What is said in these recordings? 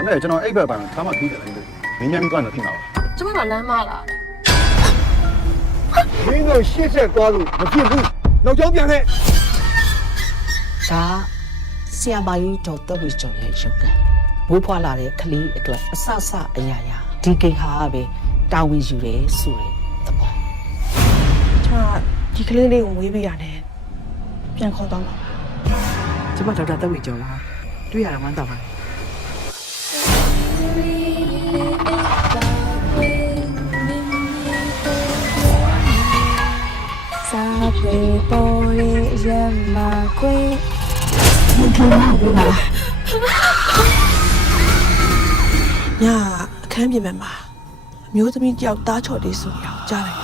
ဒါပေမဲ့ကျွန်တော်အိပ်ဘက်ပိုင်းဘာမှပြီးတယ်လေမင်းများပြီးသွားတော့ဖြစ်မှာပါ ကျမကလမ်းမလာ မင်းတို့ရှေ့ဆက်သွားလို့မဖြစ်ဘူးနောက်ကျောင်းပြန်ခဲ့ ဒါဆီယမာကြီးတော်တက်ဝီကျော်ရဲ့ရုပ်ကံဘိုးဖွာလာတဲ့ကလေးအတွက်အဆအဆအရာရာဒီကိဟာကပဲတာဝန်ယူတယ်ဆိုတဲ့သဘော ကျမဒီကလေးလေးကိုဝေးပေးရတယ်ပြန်ခေါ်တော့ ကျမဒေါက်တာတက်ဝီကျော်လားတွေ့ရတာမှန်းတော့ပါ စာပေပေါ်လေးရမကွေး ညအခန်းပြင်မှာအမျိုးသမီးတယောက်သားချော်လေးဆိုရအောင်ကြားလိုက်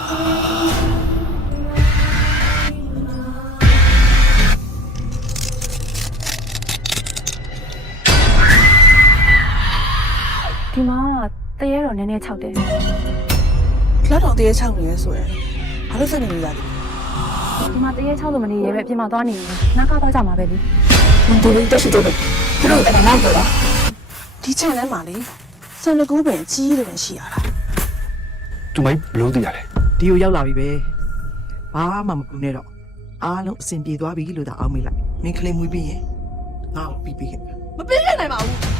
ဒီမှာတရေတော့နည်းနည်းခြောက်တယ် လက်တော်တရေချောက်နေရဲဆိုရင်ဘာလို့စိတ်နေရလဲ ဒီမှာတရေခြောက်လို့မနေရဲပဲအပြင်မှာသွားနေတယ်နားကားသွားကြမှာပဲဒီ မတူဘူးတက်ရှိတော့သူတို့ကလည်းတော့ဒီချက်ထဲမှာလေစံတကူပဲကြီးတယ်ရှိရတာ သူမိုင်းဘလို့တည်ရလဲ ဒီကိုရောက်လာပြီပဲဘာမှမပူနဲ့တော့အားလုံးအဆင်ပြေသွားပြီလို့သာအောက်မေးလိုက်မင်းကလေးမွေးပြီးရင်ငါ့ကိုပြီးပြီးခဲ့ မပြေးရနိုင်ပါဘူး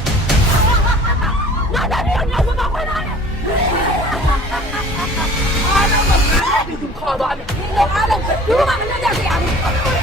ခေါ်သွားတယ်ဒီလိုအားလုံးဘူးမှမနဲ့ကြရဘူး